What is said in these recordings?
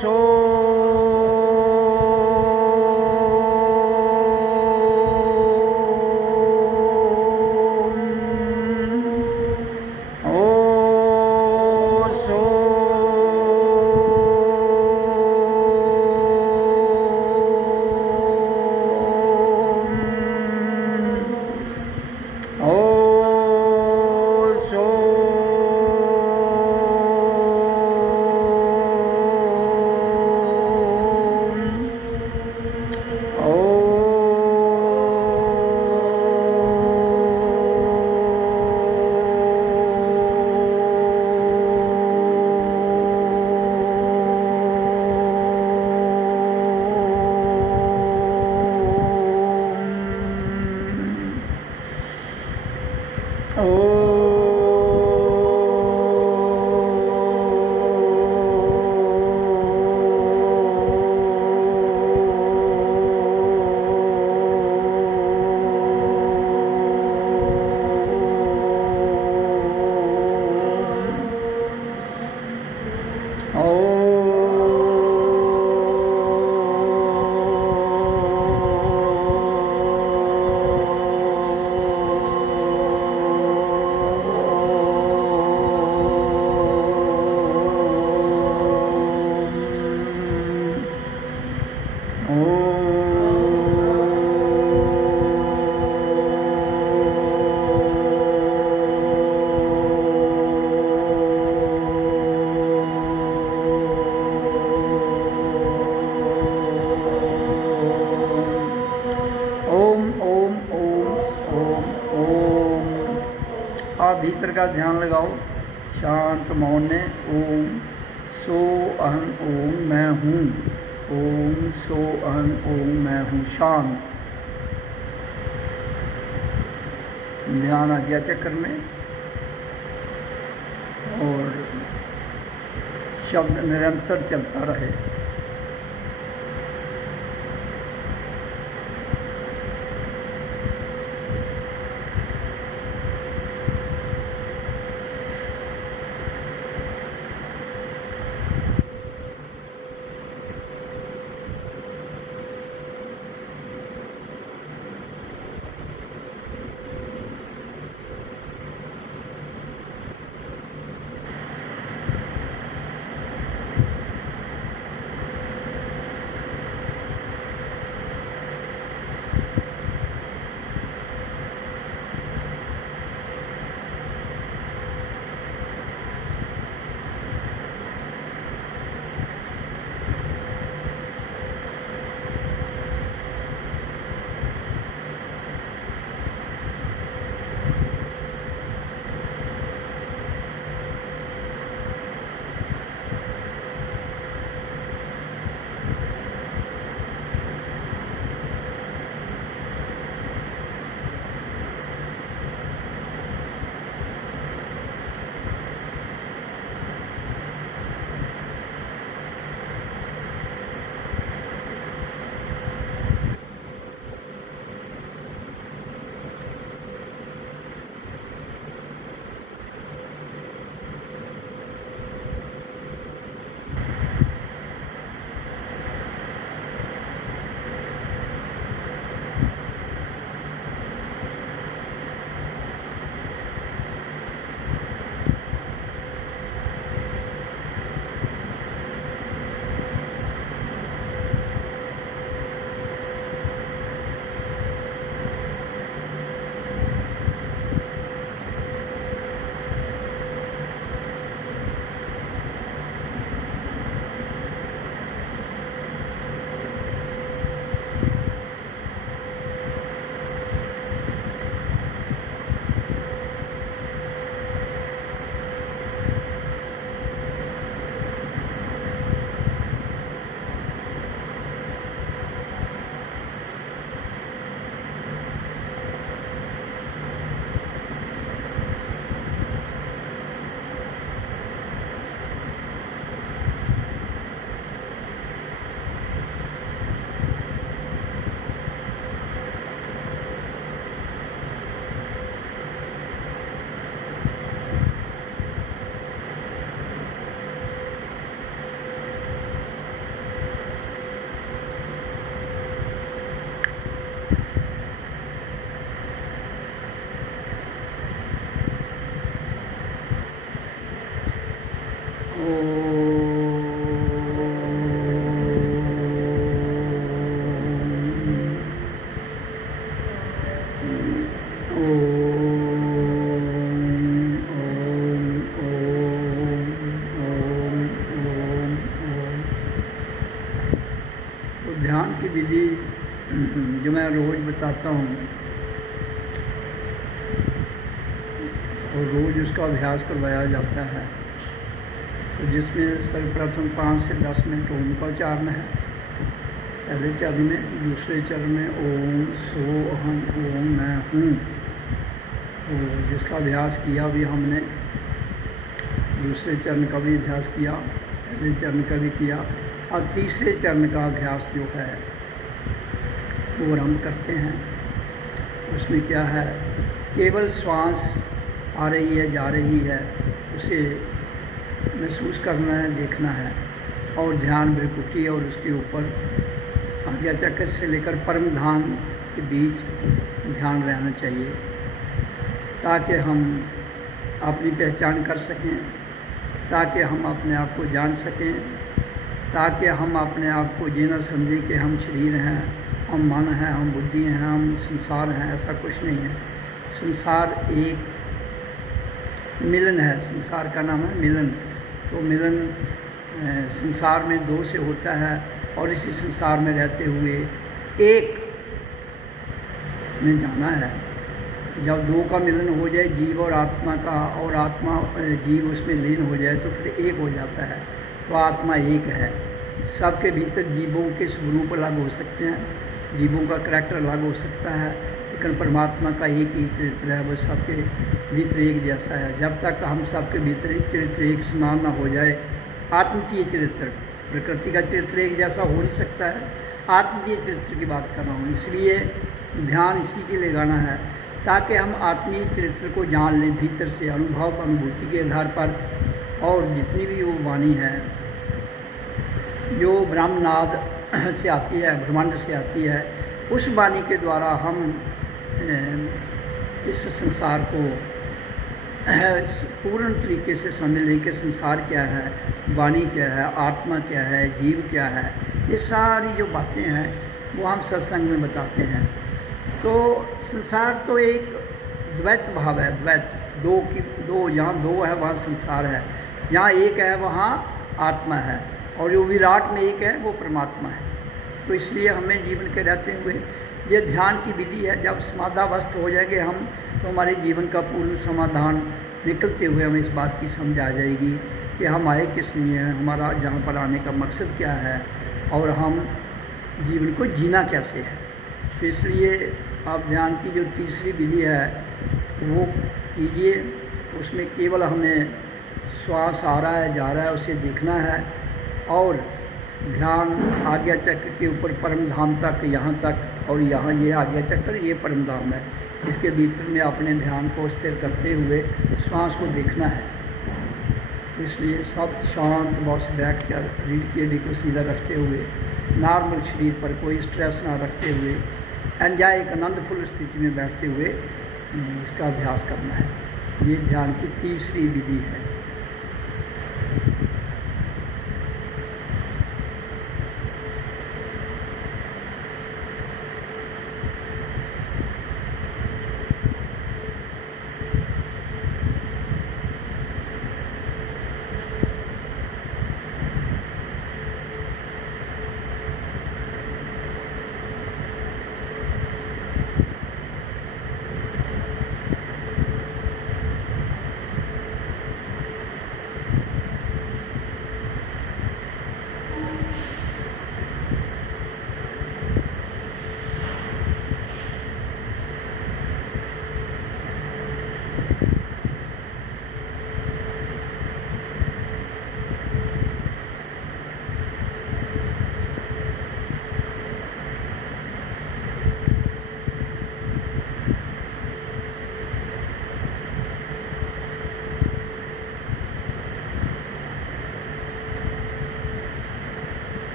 सो मंत्र का ध्यान लगाओ शांत मौन में। ओम सो अहं ओम मैं हूँ। ओम सो अहं ओम मैं हूँ। शांत ध्यान आज्ञा चक्र में और शब्द निरंतर चलता रहे। ध्यान की विधि जो मैं रोज़ बताता हूँ और रोज़ उसका अभ्यास करवाया जाता है, तो जिसमें सर्वप्रथम 5 से 10 मिनट ओम का उच्चारण है पहले चरण में। दूसरे चरण में ओम सो अहं ओम मैं हूँ, तो जिसका अभ्यास किया भी हमने, दूसरे चरण का भी अभ्यास किया, पहले चरण का भी किया, और तीसरे चरण का अभ्यास जो है वो हम करते हैं। उसमें क्या है, केवल श्वास आ रही है जा रही है उसे महसूस करना है, देखना है, और ध्यान भ्रिकुटी और उसके ऊपर आज्ञा चक्र से लेकर परम धाम के बीच ध्यान रहना चाहिए, ताकि हम अपनी पहचान कर सकें, ताकि हम अपने आप को जान सकें, ताकि हम अपने आप को ये ना समझें कि हम शरीर हैं, हम मन हैं, हम बुद्धि हैं, हम संसार हैं। ऐसा कुछ नहीं है। संसार एक मिलन है, संसार का नाम है मिलन। तो मिलन संसार में दो से होता है, और इसी संसार में रहते हुए एक में जाना है। जब दो का मिलन हो जाए, जीव और आत्मा का, और आत्मा जीव उसमें लीन हो जाए तो फिर एक हो जाता है। तो आत्मा एक है। सबके भीतर जीवों के स्वरूप अलग हो सकते हैं, जीवों का करैक्टर अलग हो सकता है, लेकिन परमात्मा का एक ही चरित्र है, वो सबके भीतर एक जैसा है। जब तक हम सबके भीतर एक चरित्र एक समान ना हो जाए, आत्मकीय चरित्र, प्रकृति का चरित्र एक जैसा हो नहीं सकता है, आत्मकीय चरित्र की बात कर रहा हूँ। इसलिए ध्यान इसी के लिए लगाना है ताकि हम आत्मीय चरित्र को जान लें भीतर से, अनुभव अनुभूति के आधार पर। और जितनी भी वो वाणी है जो ब्रह्मनाद से आती है, ब्रह्मांड से आती है, उस वाणी के द्वारा हम इस संसार को पूर्ण तरीके से समझ लें कि संसार क्या है, वाणी क्या है, आत्मा क्या है, जीव क्या है। ये सारी जो बातें हैं वो हम सत्संग में बताते हैं। तो संसार तो एक द्वैत भाव है, द्वैत, दो यहाँ दो है वहाँ संसार है, जहाँ एक है वहाँ आत्मा है, और जो विराट में एक है वो परमात्मा है। तो इसलिए हमें जीवन के रहते हुए ये ध्यान की विधि है। जब समाधावस्थ हो जाएंगे हम तो हमारे जीवन का पूर्ण समाधान निकलते हुए हमें इस बात की समझ आ जाएगी कि हम आए किस लिए हैं, हमारा जहाँ पर आने का मकसद क्या है, और हम जीवन को जीना कैसे है। तो इसलिए आप ध्यान की जो तीसरी विधि है वो कीजिए। उसमें केवल हमें श्वास आ रहा है जा रहा है उसे देखना है, और ध्यान आज्ञा चक्र के ऊपर परम धाम तक, यहाँ तक, और यहाँ ये आज्ञा चक्र, ये परम धाम है, इसके भीतर में अपने ध्यान को स्थिर करते हुए श्वास को देखना है। तो इसलिए सब शांत बॉस बैठ कर रीढ़ की हड्डी को सीधा रखते हुए, नॉर्मल शरीर पर कोई स्ट्रेस ना रखते हुए, एंजॉय एक आनंदफुल स्थिति में बैठते हुए इसका अभ्यास करना है। ये ध्यान की तीसरी विधि है।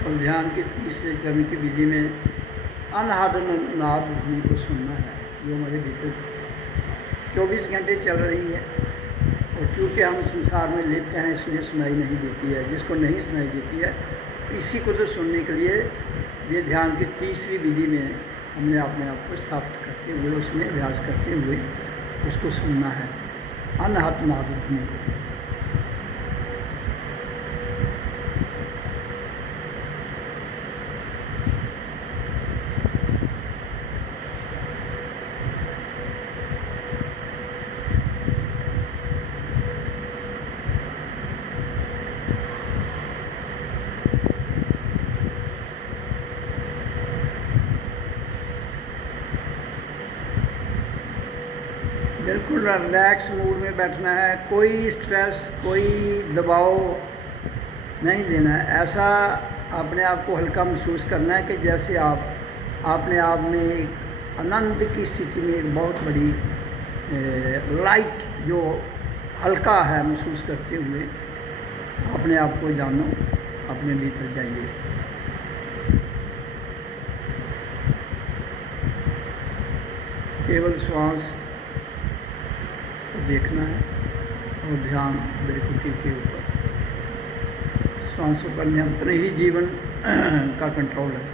और ध्यान के तीसरे चरण की विधि में अनहद नाद ध्वनि को सुनना है, जो हमारे भीतर 24 घंटे चल रही है। और चूँकि हम संसार में लिप्त हैं इसलिए सुनाई नहीं देती है। जिसको नहीं सुनाई देती है इसी को तो सुनने के लिए ये ध्यान की तीसरी विधि में हमने अपने आप को स्थापित करते हुए, उसमें अभ्यास करते हुए उसको सुनना है, अनहद नाद ध्वनि को। बिल्कुल रिलैक्स मूड में बैठना है, कोई स्ट्रेस, कोई दबाव नहीं देना है। ऐसा अपने आप को हल्का महसूस करना है कि जैसे आप अपने आप में एक आनंद की स्थिति में एक बहुत बड़ी लाइट जो हल्का है महसूस करते हुए अपने आप को जानो, अपने भीतर जाइए। केवल श्वास देखना है और ध्यान बिल्कुल के ऊपर। श्वासों पर नियंत्रण ही जीवन का कंट्रोल है।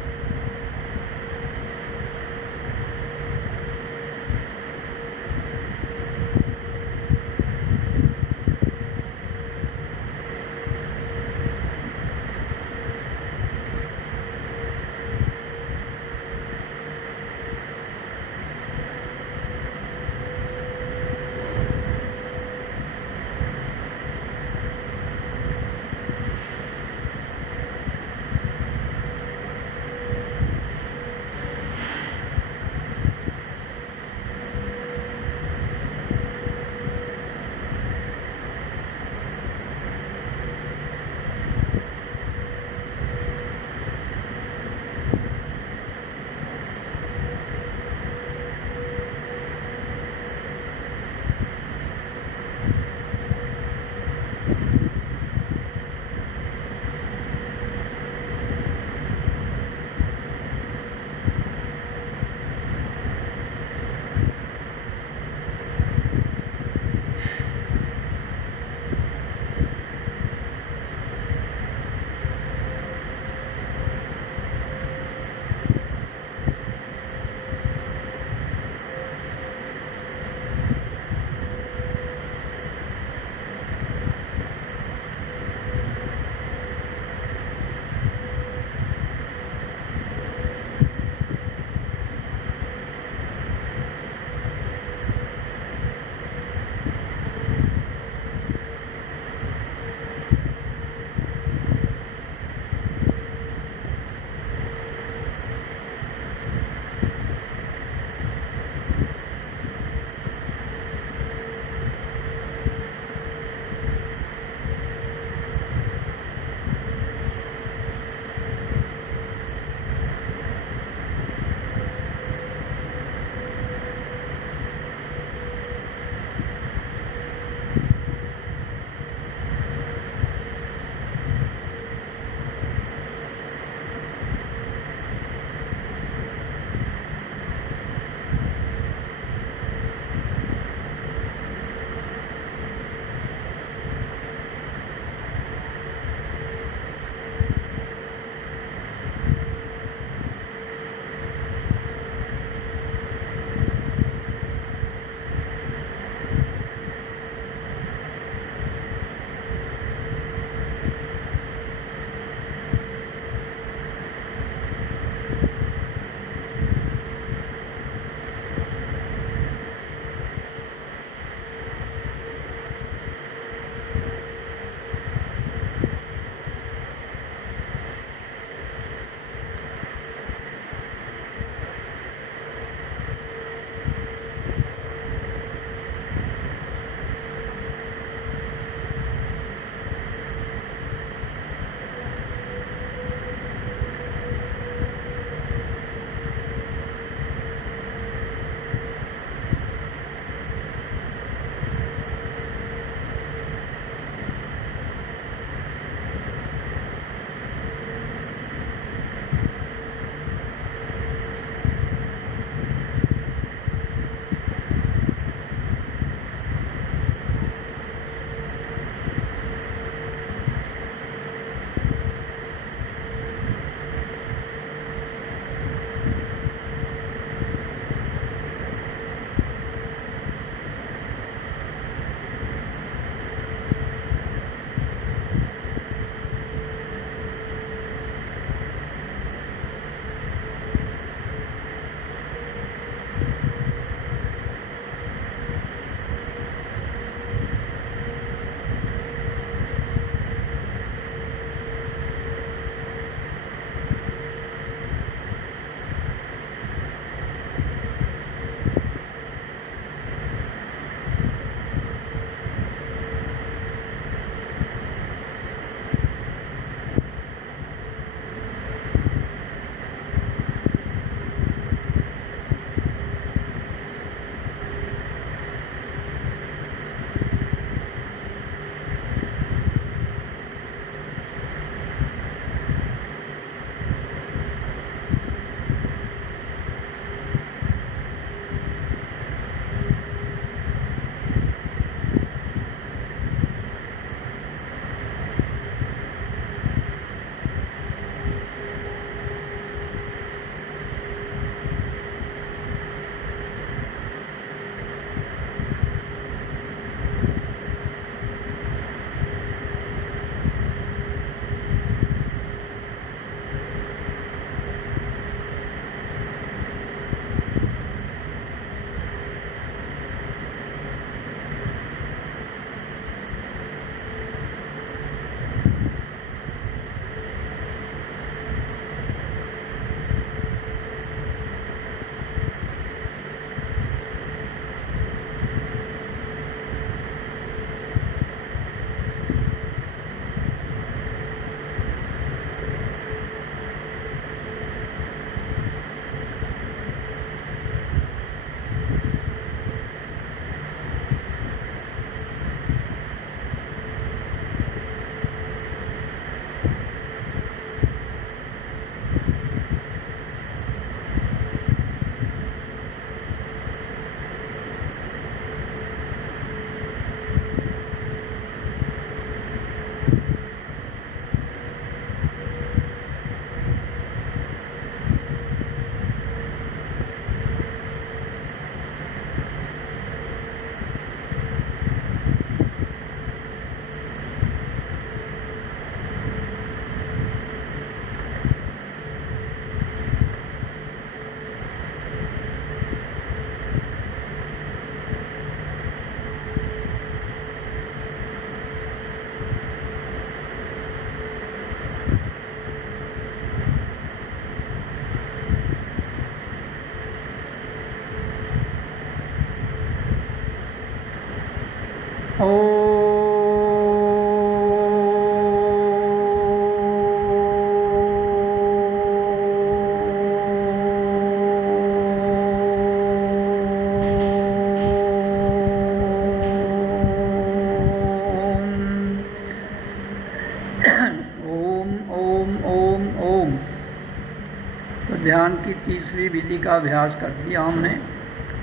ध्यान की तीसरी विधि का अभ्यास कर दिया हमने।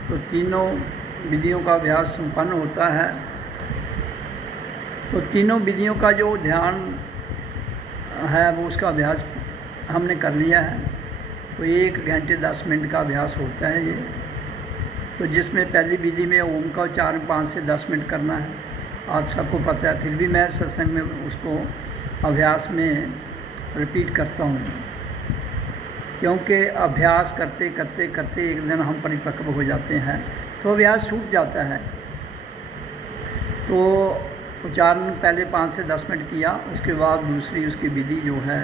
तो तीनों विधियों का अभ्यास संपन्न होता है। तो तीनों विधियों का जो ध्यान है वो उसका अभ्यास हमने कर लिया है। तो 1 घंटे 10 मिनट का अभ्यास होता है ये। तो जिसमें पहली विधि में ओम का उच्चारण 5 से 10 मिनट करना है, आप सबको पता है, फिर भी मैं सत्संग में उसको अभ्यास में रिपीट करता हूँ, क्योंकि अभ्यास करते करते करते एक दिन हम परिपक्व हो जाते हैं तो अभ्यास छूट जाता है। तो उच्चारण पहले 5 से 10 मिनट किया, उसके बाद दूसरी उसकी विधि जो है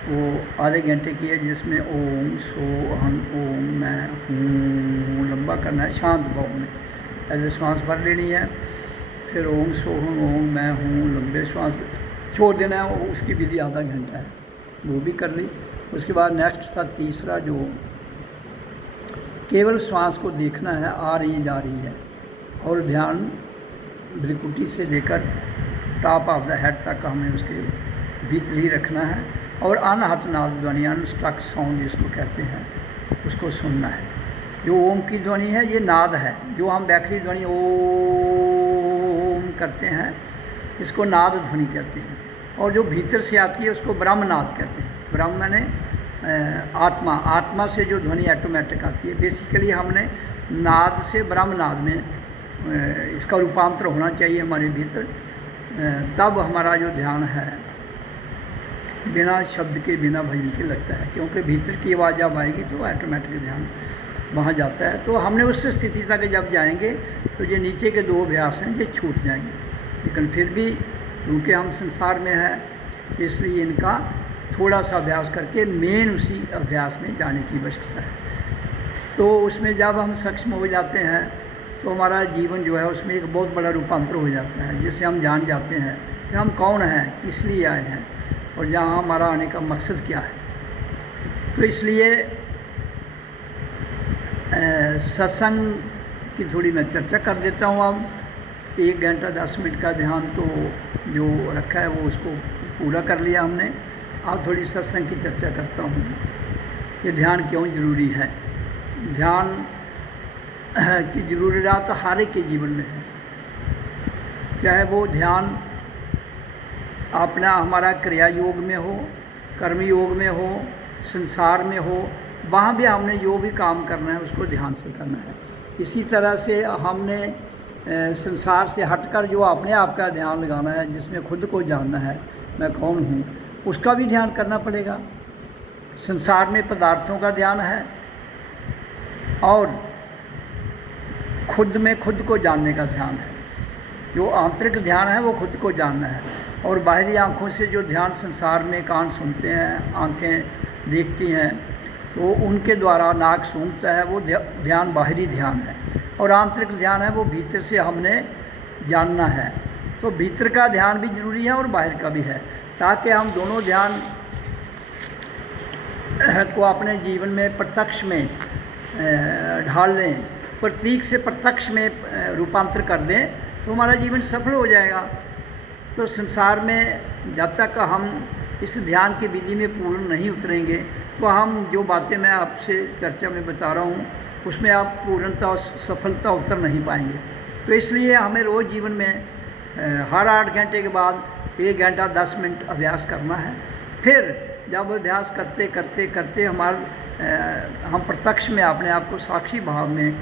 वो आधे घंटे की है, जिसमें ओम सो अहम ओम मैं हूँ लंबा करना है शांत भाव में, पहले श्वास भर लेनी है, फिर ओम सो हम ओम मैं हूँ लंबे श्वास छोड़ देना है। उसकी विधि आधा घंटा है, वो भी कर ली। उसके बाद नेक्स्ट था तीसरा, जो केवल श्वास को देखना है, आ रही जा रही है, और ध्यान भ्रिकुटी से लेकर टॉप ऑफ द हेड तक हमें उसके भीतर ही रखना है, और अनहत नाद ध्वनि अनस्ट्रक साउंड जिसको कहते हैं उसको सुनना है। जो ओम की ध्वनि है ये नाद है, जो हम बैकरी ध्वनि ओम करते हैं इसको नाद ध्वनि कहते हैं, और जो भीतर से आती है उसको ब्रह्मनाद कहते हैं। ब्रह्म माने आत्मा, आत्मा से जो ध्वनि ऑटोमेटिक आती है। बेसिकली हमने नाद से ब्रह्मनाद में इसका रूपांतर होना चाहिए हमारे भीतर, तब हमारा जो ध्यान है बिना शब्द के बिना भजन के लगता है, क्योंकि भीतर की आवाज़ जब आएगी तो ऑटोमेटिक ध्यान वहाँ जाता है। तो हमने उस स्थिति तक जब जाएंगे तो ये नीचे के 2 अभ्यास हैं ये छूट जाएंगे, लेकिन फिर भी क्योंकि हम संसार में है इसलिए इनका थोड़ा सा अभ्यास करके मेन उसी अभ्यास में जाने की आवश्यकता है। तो उसमें जब हम सक्षम हो जाते हैं तो हमारा जीवन जो है उसमें एक बहुत बड़ा रूपांतर हो जाता है, जिससे हम जान जाते हैं कि हम कौन हैं, किस लिए आए हैं, और यहाँ हमारा आने का मकसद क्या है। तो इसलिए सत्संग की थोड़ी मैं चर्चा कर देता हूँ। अब 1 घंटा 10 मिनट का ध्यान तो जो रखा है वो उसको पूरा कर लिया हमने। अब थोड़ी सत्संग की चर्चा करता हूँ कि ध्यान क्यों ज़रूरी है। ध्यान की ज़रूरत हर एक के जीवन में है, चाहे वो ध्यान अपना हमारा क्रिया योग में हो, कर्म योग में हो, संसार में हो, वहाँ भी हमने जो भी काम करना है उसको ध्यान से करना है। इसी तरह से हमने संसार से हटकर जो अपने आप का ध्यान लगाना है, जिसमें खुद को जानना है मैं कौन हूँ, उसका भी ध्यान करना पड़ेगा। संसार में पदार्थों का ध्यान है और खुद में खुद को जानने का ध्यान है। जो आंतरिक ध्यान है वो खुद को जानना है, और बाहरी आँखों से जो ध्यान संसार में कान सुनते हैं, आँखें देखती हैं, तो उनके द्वारा नाक सूंघता है, वो ध्यान बाहरी ध्यान है। और आंतरिक ध्यान है वो भीतर से हमने जानना है। तो भीतर का ध्यान भी ज़रूरी है और बाहर का भी है, ताकि हम दोनों ध्यान को अपने जीवन में प्रत्यक्ष में ढाल लें, प्रतीक से प्रत्यक्ष में रूपांतर कर दें, तो हमारा जीवन सफल हो जाएगा। तो संसार में जब तक हम इस ध्यान की विधि में पूर्ण नहीं उतरेंगे तो हम जो बातें मैं आपसे चर्चा में बता रहा हूँ उसमें आप पूर्णता और सफलता उतर नहीं पाएंगे। तो इसलिए हमें रोज़ जीवन में हर 8 घंटे के बाद 1 घंटा 10 मिनट अभ्यास करना है। फिर जब अभ्यास करते करते करते हम प्रत्यक्ष में अपने आप को साक्षी भाव में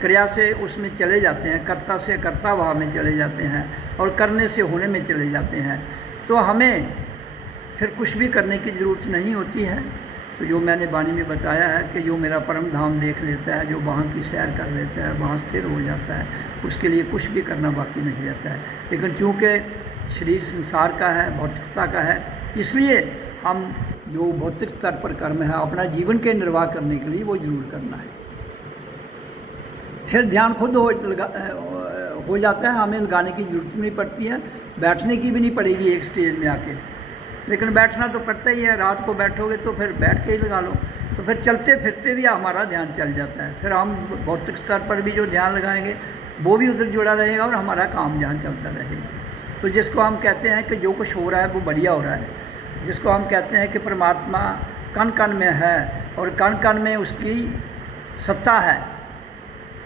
क्रिया से उसमें चले जाते हैं, कर्ता से कर्ता भाव में चले जाते हैं और करने से होने में चले जाते हैं, तो हमें फिर कुछ भी करने की ज़रूरत नहीं होती है। तो जो मैंने वाणी में बताया है कि जो मेरा परम धाम देख लेता है, जो वहाँ की सैर कर लेता है, वहाँ स्थिर हो जाता है, उसके लिए कुछ भी करना बाकी नहीं रहता है। लेकिन चूँकि शरीर संसार का है, भौतिकता का है, इसलिए हम जो भौतिक स्तर पर कर्म है अपना जीवन के निर्वाह करने के लिए वो ज़रूर करना है। फिर ध्यान खुद हो जाता है, हमें लगाने की ज़रूरत नहीं पड़ती है, बैठने की भी नहीं पड़ेगी एक स्टेज में आके। लेकिन बैठना तो पड़ता ही है, रात को बैठोगे तो फिर बैठ के ही लगा लो, तो फिर चलते फिरते भी हमारा ध्यान चल जाता है। फिर हम भौतिक स्तर पर भी जो ध्यान लगाएंगे वो भी उधर जुड़ा रहेगा और हमारा काम ध्यान चलता रहेगा। तो जिसको हम कहते हैं कि जो कुछ हो रहा है वो बढ़िया हो रहा है, जिसको हम कहते हैं कि परमात्मा कण कण में है और कण कण में उसकी सत्ता है।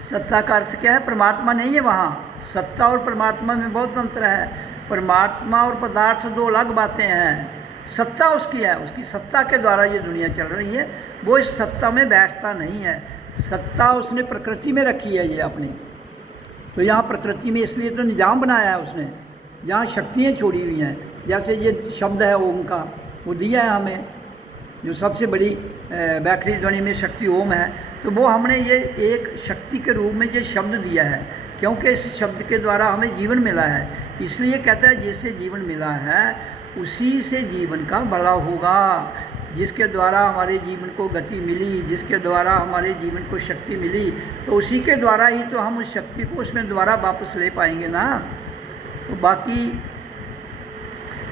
सत्ता का अर्थ क्या है? परमात्मा नहीं है वहाँ। सत्ता और परमात्मा में बहुत अंतर है। परमात्मा और पदार्थ दो अलग बातें हैं। सत्ता उसकी है, उसकी सत्ता के द्वारा ये दुनिया चल रही है। वो इस सत्ता में बैठता नहीं है। सत्ता उसने प्रकृति में रखी है ये अपनी। तो यहाँ प्रकृति में इसलिए तो निजाम बनाया है उसने, जहाँ शक्तियाँ छोड़ी हुई हैं। जैसे ये शब्द है ओम का, वो दिया है हमें, जो सबसे बड़ी बैखरी ध्वनि में शक्ति ओम है। तो वो हमने ये एक शक्ति के रूप में ये शब्द दिया है, क्योंकि इस शब्द के द्वारा हमें जीवन मिला है। इसलिए कहता है जिससे जीवन मिला है उसी से जीवन का भला होगा। जिसके द्वारा हमारे जीवन को गति मिली, जिसके द्वारा हमारे जीवन को शक्ति मिली, तो उसी के द्वारा ही तो हम उस शक्ति को उसमें दोबारा वापस ले पाएंगे ना। तो बाकी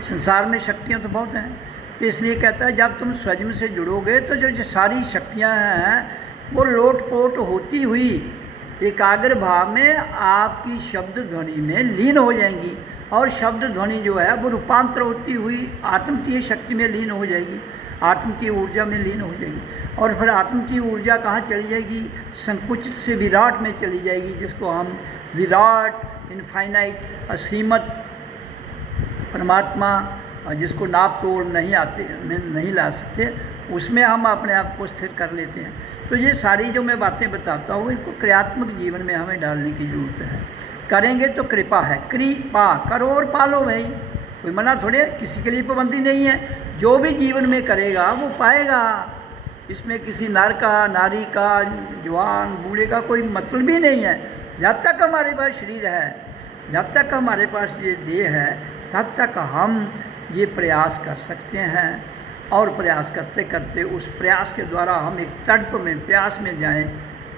संसार में शक्तियाँ तो बहुत हैं। तो इसलिए कहता है जब तुम स्वयं से जुड़ोगे तो जो सारी शक्तियाँ हैं वो लोटपोट होती हुई एकाग्र भाव में आपकी शब्द ध्वनि में लीन हो जाएंगी। और शब्द ध्वनि जो है वो रूपांतर होती हुई आत्मतीय शक्ति में लीन हो जाएगी, आत्मतीय ऊर्जा में लीन हो जाएगी। और फिर आत्मतीय ऊर्जा कहाँ चली जाएगी? संकुचित से विराट में चली जाएगी, जिसको हम विराट, इनफाइनाइट, असीमत परमात्मा, जिसको नाप तोड़ नहीं आते में नहीं ला सकते, उसमें हम अपने आप को स्थिर कर लेते हैं। तो ये सारी जो मैं बातें बताता हूँ इनको क्रियात्मक जीवन में हमें डालने की ज़रूरत है। करेंगे तो कृपा है, कृपा करो और पालो भाई। कोई मना थोड़े, किसी के लिए पाबंदी नहीं है। जो भी जीवन में करेगा वो पाएगा। इसमें किसी नर का, नारी का, जवान बूढ़े का कोई मतलब ही नहीं है। जब तक हमारे पास शरीर है, जब तक हमारे पास ये देह है, तब तक हम ये प्रयास कर सकते हैं। और प्रयास करते करते उस प्रयास के द्वारा हम एक तड़प में, प्यास में जाएं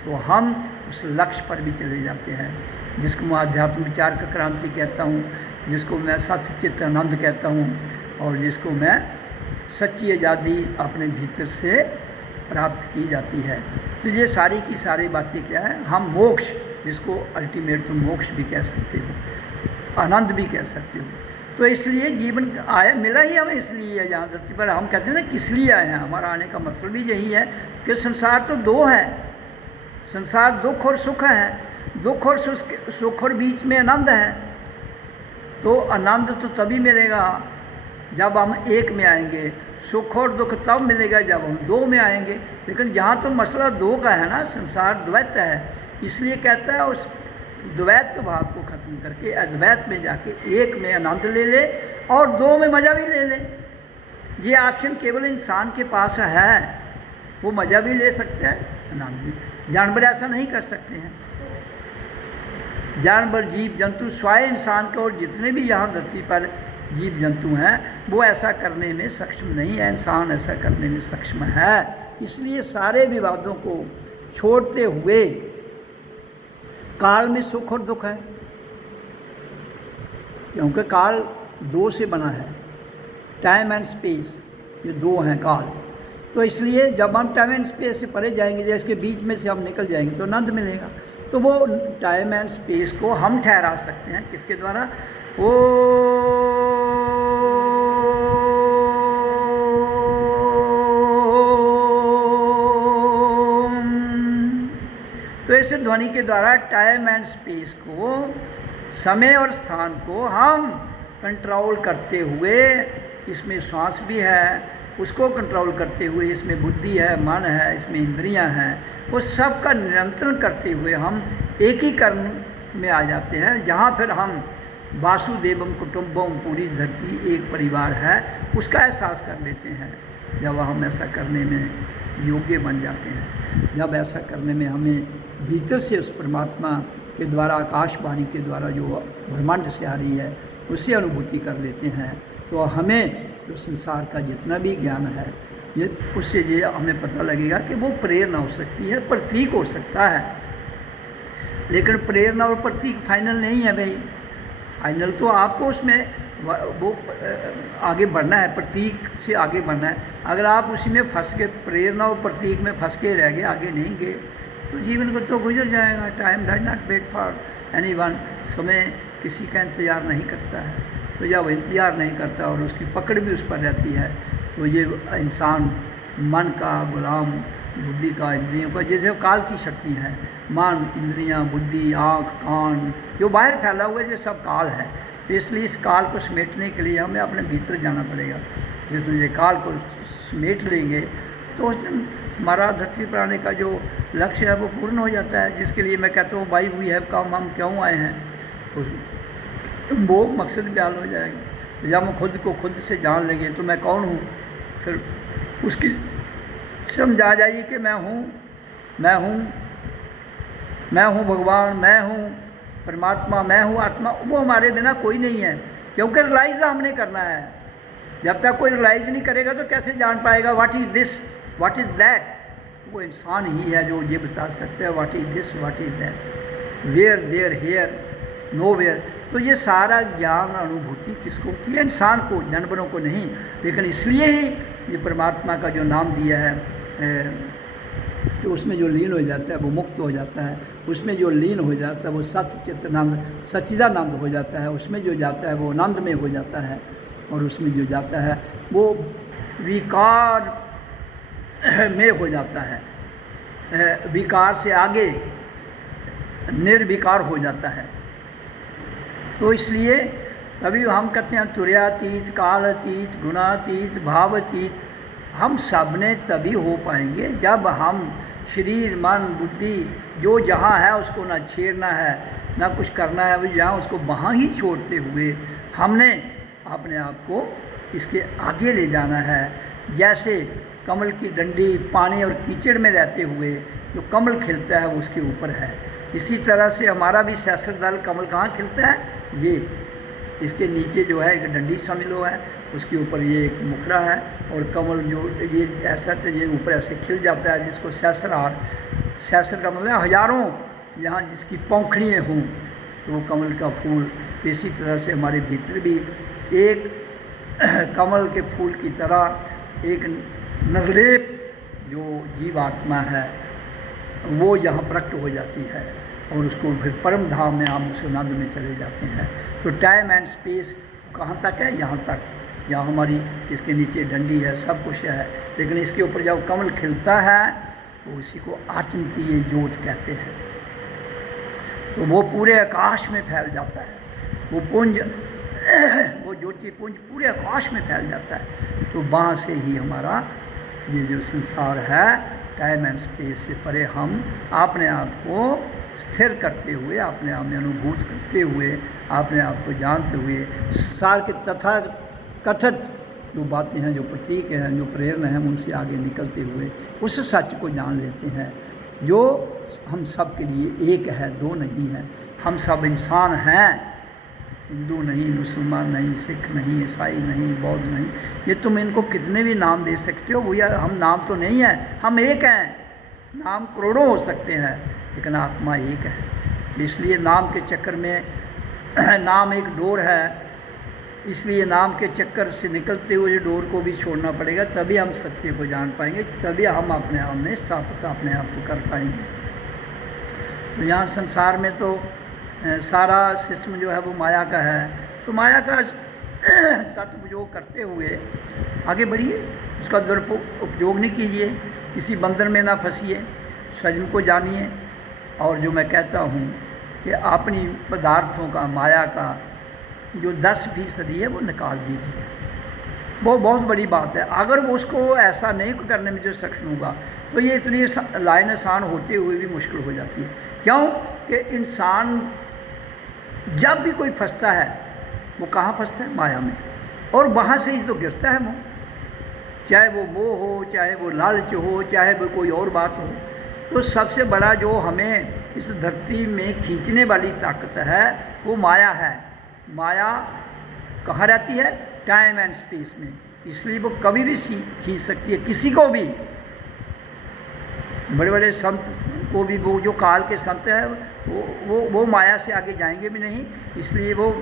तो हम उस लक्ष्य पर भी चले जाते हैं, जिसको मैं आध्यात्मिक विचार का क्रांति कहता हूँ, जिसको मैं सत्य चित्त आनंद कहता हूँ, और जिसको मैं सच्ची आज़ादी अपने भीतर से प्राप्त की जाती है। तो ये सारी की सारी बातें क्या है? हम मोक्ष, जिसको अल्टीमेट तो मोक्ष भी कह सकते हो, आनंद भी कह सकते हो। तो इसलिए जीवन आया मिला ही हमें इसलिए है यहाँ धरती पर। हम कहते हैं ना किस लिए आए हैं, हमारा आने का मतलब भी यही है कि संसार तो दो है। संसार दुख और सुख है, दुख और सुख और बीच में आनंद है। तो आनंद तो तभी मिलेगा जब हम एक में आएंगे, सुख और दुख तब मिलेगा जब हम दो में आएंगे। लेकिन जहाँ तो मसला दो का है ना, संसार द्वैत है, इसलिए कहता है उस द्वैत भाव को खत्म करके अद्वैत में जाके एक में आनंद ले ले और दो में मज़ा भी ले ले। ये ऑप्शन केवल इंसान के पास है, वो मज़ा भी ले सकता है, आनंद भी। जानवर ऐसा नहीं कर सकते हैं। जानवर, जीव जंतु, स्वाय इंसान के और जितने भी यहाँ धरती पर जीव जंतु हैं वो ऐसा करने में सक्षम नहीं है। इंसान ऐसा करने में सक्षम है। इसलिए सारे विवादों को छोड़ते हुए, काल में सुख और दुख है, क्योंकि काल दो से बना है, टाइम एंड स्पेस, ये दो हैं काल। तो इसलिए जब हम टाइम एंड स्पेस से परे जाएंगे, जैसे इसके बीच में से हम निकल जाएंगे तो आनंद मिलेगा। तो वो टाइम एंड स्पेस को हम ठहरा सकते हैं किसके द्वारा? वो तो इस ध्वनि के द्वारा टाइम एंड स्पेस को, समय और स्थान को हम कंट्रोल करते हुए, इसमें श्वास भी है, उसको कंट्रोल करते हुए इसमें बुद्धि है, मन है, इसमें इंद्रियां हैं, वो सब का नियंत्रण करते हुए हम एकीकरण में आ जाते हैं, जहाँ फिर हम वासुदेवम कुटुंबम, पूरी धरती एक परिवार है, उसका एहसास कर लेते हैं। जब हम ऐसा करने में योग्य बन जाते हैं, जब ऐसा करने में हमें भीतर से उस परमात्मा के द्वारा, आकाशवाणी के द्वारा जो ब्रह्मांड से आ रही है उससे अनुभूति कर लेते हैं, तो हमें जो संसार का जितना भी ज्ञान है ये उससे ये हमें पता लगेगा कि वो प्रेरणा हो सकती है, प्रतीक हो सकता है। लेकिन प्रेरणा और प्रतीक फाइनल नहीं है भाई। फाइनल तो आपको उसमें वो आगे बढ़ना है, प्रतीक से आगे बढ़ना है। अगर आप उसी में फंस के, प्रेरणा और प्रतीक में फंस के रह गए, आगे नहीं गए, तो जीवन को तो गुजर जाएगा। Time does not wait for anyone, समय किसी का इंतज़ार नहीं करता है। तो जब इंतज़ार नहीं करता और उसकी पकड़ भी उस पर रहती है, तो ये इंसान मन का गुलाम, बुद्धि का, इंद्रियों का, जैसे काल की शक्ति है। मन, इंद्रियां, बुद्धि, आँख, कान, जो बाहर फैला हुआ है ये सब काल है। तो इसलिए इस काल को समेटने के लिए हमें अपने भीतर जाना पड़ेगा। जिसने ये काल को समेट लेंगे तो उस दिन हमारा धरती पर आने का जो लक्ष्य है वो पूर्ण हो जाता है। जिसके लिए मैं कहता हूँ भाई वी हैव कम, हम क्यों आए हैं, वो मकसद बयान हो जाएगा। जब हम खुद को खुद से जान लेंगे तो मैं कौन हूँ, फिर उसकी समझ आ जाएगी कि मैं हूँ, मैं हूँ, मैं हूँ भगवान, मैं हूँ परमात्मा, मैं हूँ आत्मा। वो हमारे बिना कोई नहीं है, क्योंकि रियलाइज़ हमने करना है। जब तक कोई रियलाइज़ नहीं करेगा तो कैसे जान पाएगा what is this, what is that. वो इंसान ही है जो ये बता सकते हैं what is this, what is that, where, there, here, nowhere. तो ये सारा ज्ञान अनुभूति किसको होती है? इंसान को, जानवरों को नहीं। लेकिन इसलिए ही ये परमात्मा का जो नाम दिया है तो उसमें जो लीन हो जाता है वो मुक्त हो जाता है, उसमें जो लीन हो जाता है वो सत्य चित्तानंद, सच्चिदानंद हो जाता है, उसमें जो जाता है वो आनंद में हो जाता है, और उसमें जो जाता है वो विकार में हो जाता है, विकार से आगे निर्विकार हो जाता है। तो इसलिए तभी हम कहते हैं तुर्यातीत, कालातीत, गुणातीत, भावातीत। हम सब ने तभी हो पाएंगे जब हम शरीर, मन, बुद्धि जो जहाँ है उसको ना छेड़ना है, ना कुछ करना है, वो जहाँ उसको वहाँ ही छोड़ते हुए हमने अपने आप को इसके आगे ले जाना है। जैसे कमल की डंडी पानी और कीचड़ में रहते हुए जो कमल खिलता है वो उसके ऊपर है, इसी तरह से हमारा भी सहस्त्र दल कमल कहाँ खिलता है, ये इसके नीचे जो है एक डंडी शामिल हुआ है, उसके ऊपर ये एक मुखड़ा है, और कमल जो ये ऐसा तो ये ऊपर ऐसे खिल जाता है जिसको सहस्त्रहार, सहस्त्र का मतलब हजारों, यहाँ जिसकी पंखड़ियाँ हों तो वो कमल का फूल। इसी तरह से हमारे भीतर भी एक कमल के फूल की तरह एक निर्लेप जो जीवात्मा है वो यहाँ प्रकट हो जाती है, और उसको फिर परम धाम में हम उस आनंद में चले जाते हैं। तो टाइम एंड स्पेस कहाँ तक है, यहाँ तक, यहाँ हमारी इसके नीचे डंडी है, सब कुछ है, लेकिन इसके ऊपर जब कमल खिलता है तो उसी को आत्म की ये ज्योत कहते हैं। तो वो पूरे आकाश में फैल जाता है, वो पुंज, वो ज्योति पुंज पूरे आकाश में फैल जाता है। तो वहाँ से ही हमारा ये जो संसार है टाइम एंड स्पेस से परे हम अपने आप को स्थिर करते हुए, अपने आप में अनुभूत करते हुए, अपने आप को जानते हुए, संसार के तथा कथित जो बातें हैं, जो प्रतीक हैं, जो प्रेरणा हैं, उनसे आगे निकलते हुए उस सच को जान लेते हैं जो हम सब के लिए एक है, दो नहीं है। हम सब इंसान हैं, हिंदू नहीं, मुसलमान नहीं, सिख नहीं, ईसाई नहीं, बौद्ध नहीं। ये तुम इनको कितने भी नाम दे सकते हो, वो यार हम नाम तो नहीं है, हम एक हैं। नाम करोड़ों हो सकते हैं लेकिन आत्मा एक है। इसलिए नाम के चक्कर में नाम एक डोर है, इसलिए नाम के चक्कर से निकलते हुए डोर को भी छोड़ना पड़ेगा, तभी हम सत्य को जान पाएंगे, तभी हम अपने आप में स्थापित अपने आप को कर पाएंगे। तो यहाँ संसार में तो सारा सिस्टम जो है वो माया का है। तो माया का सदुपयोग करते हुए आगे बढ़िए, उसका दुरुपयोग नहीं कीजिए, किसी बंधन में ना फंसिए, स्वयं को जानिए। और जो मैं कहता हूँ कि अपनी पदार्थों का, माया का जो 10% है वो निकाल दीजिए, वो बहुत बड़ी बात है। अगर वो उसको ऐसा नहीं करने में जो सक्षम होगा तो ये इतनी लाइन आसान होते हुए भी मुश्किल हो जाती है। क्यों कि इंसान जब भी कोई फंसता है वो कहाँ फंसता है, माया में, और वहाँ से ही तो गिरता है वो, चाहे वो मोह हो, चाहे वो लालच हो, चाहे वो कोई और बात हो। तो सबसे बड़ा जो हमें इस धरती में खींचने वाली ताकत है वो माया है। माया कहाँ रहती है, टाइम एंड स्पेस में, इसलिए वो कभी भी खींच सकती है किसी को भी। बड़े बड़े संत को भी, वो जो काल के संत है वो माया से आगे जाएंगे भी नहीं, इसलिए वो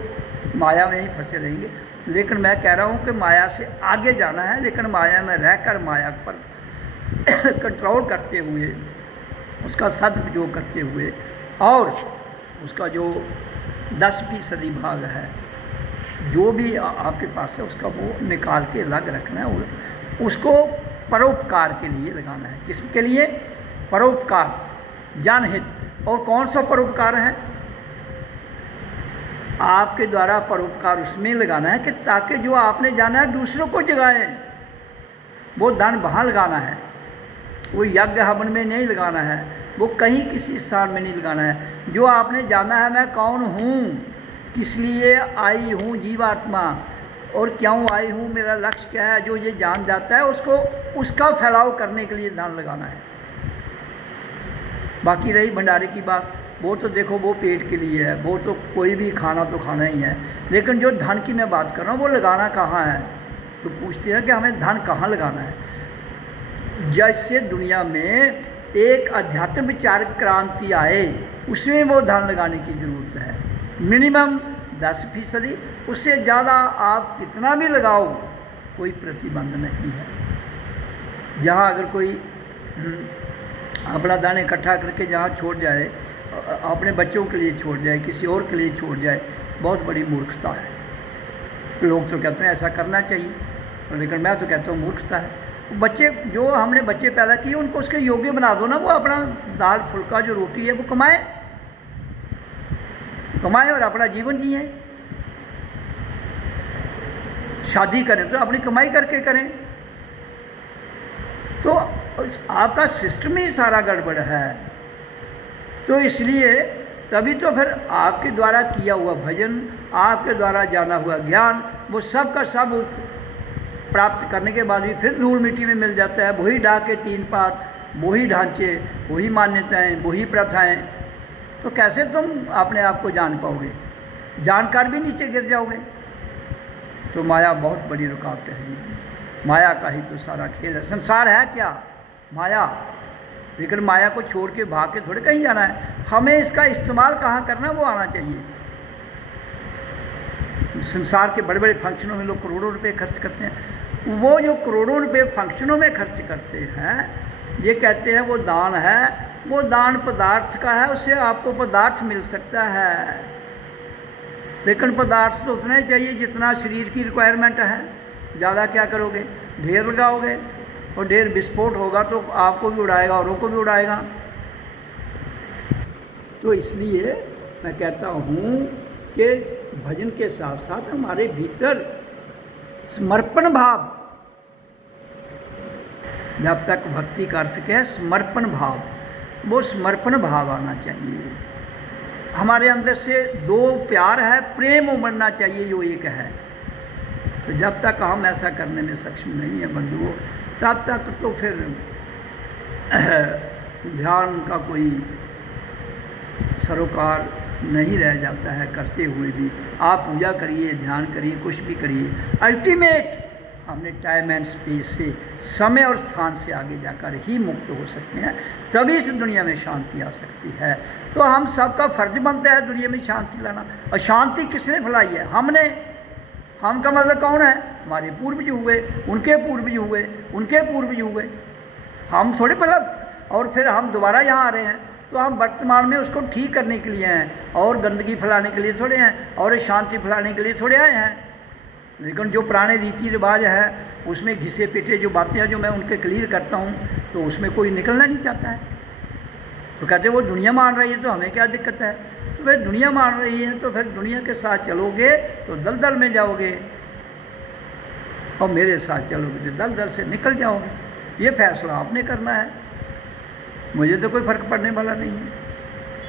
माया में ही फंसे रहेंगे। लेकिन मैं कह रहा हूँ कि माया से आगे जाना है, लेकिन माया में रहकर माया पर कंट्रोल करते हुए, उसका सदुपयोग करते हुए, और उसका जो 10% भाग है जो भी आपके पास है उसका वो निकाल के अलग रखना है, उसको परोपकार के लिए लगाना है। किसके लिए? परोपकार, जनहित। और कौन सा परोपकार है? आपके द्वारा परोपकार उसमें लगाना है कि ताकि जो आपने जाना है दूसरों को जगाएं। वो धन वहाँ लगाना है, वो यज्ञ हवन में नहीं लगाना है, वो कहीं किसी स्थान में नहीं लगाना है। जो आपने जाना है मैं कौन हूँ, किस लिए आई हूँ जीवात्मा, और क्यों आई हूँ, मेरा लक्ष्य क्या है, जो ये जान जाता है उसको उसका फैलाव करने के लिए धन लगाना है। बाकी रही भंडारे की बात, वो तो देखो वो पेट के लिए है, वो तो कोई भी खाना तो खाना ही है। लेकिन जो धन की मैं बात कर रहा हूँ वो लगाना कहाँ है? तो पूछते हैं कि हमें धन कहाँ लगाना है। जैसे दुनिया में एक अध्यात्म विचार क्रांति आए, उसमें वो धन लगाने की ज़रूरत है। मिनिमम 10%, उससे ज़्यादा आप कितना भी लगाओ कोई प्रतिबंध नहीं है। जहाँ अगर कोई अपना धन इकट्ठा करके जहाँ छोड़ जाए, अपने बच्चों के लिए छोड़ जाए, किसी और के लिए छोड़ जाए, बहुत बड़ी मूर्खता है। लोग तो कहते हैं ऐसा करना चाहिए, लेकिन मैं तो कहता हूँ मूर्खता है। बच्चे, जो हमने बच्चे पैदा किए उनको उसके योग्य बना दो ना, वो अपना दाल फुल्का जो रोटी है वो कमाएं और अपना जीवन जिए। शादी करें तो अपनी कमाई करके करें। तो आपका सिस्टम ही सारा गड़बड़ है। तो इसलिए तभी तो फिर आपके द्वारा किया हुआ भजन, आपके द्वारा जाना हुआ ज्ञान, वो सब का सब प्राप्त करने के बाद भी फिर धूल मिट्टी में मिल जाता है। वही डाके तीन पात, वही ढांचे, वही मान्यताएं, वही प्रथाएं। तो कैसे तुम अपने आप को जान पाओगे? जानकर भी नीचे गिर जाओगे। तो माया बहुत बड़ी रुकावट है। माया का ही तो सारा खेल है। संसार है क्या? माया। लेकिन माया को छोड़ के भाग के थोड़े कहीं जाना है। हमें इसका इस्तेमाल कहाँ करना वो आना चाहिए। संसार के बड़े बड़े फंक्शनों में लोग करोड़ों रुपए खर्च करते हैं। वो जो करोड़ों रुपए फंक्शनों में खर्च करते हैं, ये कहते हैं वो दान है। वो दान पदार्थ का है, उससे आपको पदार्थ मिल सकता है। लेकिन पदार्थ तो उतना ही चाहिए जितना शरीर की रिक्वायरमेंट है। ज़्यादा क्या करोगे? ढेर लगाओगे और ढेर विस्फोट होगा तो आपको भी उड़ाएगा, औरों को भी उड़ाएगा। तो इसलिए मैं कहता हूँ कि भजन के साथ साथ हमारे भीतर समर्पण भाव, जब तक भक्ति का अर्थ क्या है? समर्पण भाव। वो समर्पण भाव आना चाहिए। हमारे अंदर से दो प्यार है, प्रेम उमड़ना चाहिए जो एक है। तो जब तक हम ऐसा करने में सक्षम नहीं है बंधुओं, तब तक तो फिर ध्यान का कोई सरोकार नहीं रह जाता है। करते हुए भी आप पूजा करिए, ध्यान करिए, कुछ भी करिए, अल्टीमेट हमने टाइम एंड स्पेस से, समय और स्थान से आगे जाकर ही मुक्त हो सकते हैं। तभी इस दुनिया में शांति आ सकती है। तो हम सबका फर्ज बनता है दुनिया में शांति लाना। और शांति किसने फैलाई है? हमने। हम का मतलब कौन है? हमारे पूर्वज हुए, उनके पूर्वज हुए, उनके पूर्वज हुए। हम थोड़े मतलब, और फिर हम दोबारा यहाँ आ रहे हैं तो हम वर्तमान में उसको ठीक करने के लिए हैं, और गंदगी फैलाने के लिए थोड़े हैं, और शांति फैलाने के लिए थोड़े आए हैं। लेकिन जो पुराने रीति रिवाज है उसमें घिसे पिटे जो बातें हैं, जो मैं उनके क्लियर करता हूँ, तो उसमें कोई निकलना नहीं चाहता है। तो कहते वो दुनिया मान रही है तो हमें क्या दिक्कत है? तो भाई दुनिया मान रही है तो फिर दुनिया के साथ चलोगे तो दलदल में जाओगे, और मेरे साथ चलोगे तो दलदल से निकल जाओगे। ये फैसला आपने करना है। मुझे तो कोई फ़र्क पड़ने वाला नहीं है,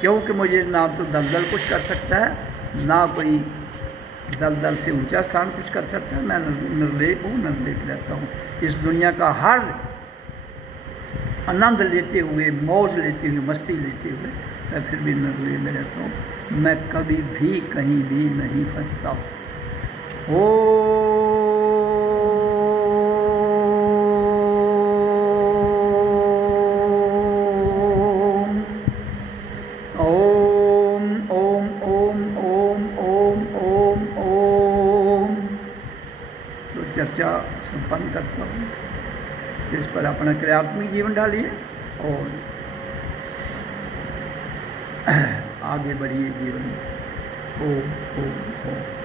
क्योंकि मुझे ना तो दलदल कुछ कर सकता है, ना कोई दलदल से ऊंचा स्थान कुछ कर सकता है। मैं निर्लेप हूँ, निर्लेप रहता हूँ। इस दुनिया का हर आनंद लेते हुए, मौज लेते हुए, मस्ती लेते हुए मैं फिर भी निर्लेप में रहता हूँ। मैं कभी भी कहीं भी नहीं फंसता। चर्चा संपन्न करता हूँ, जिस पर अपना क्रियात्मक जीवन डालिए और आगे बढ़िए जीवन में। ओम ओम ओम।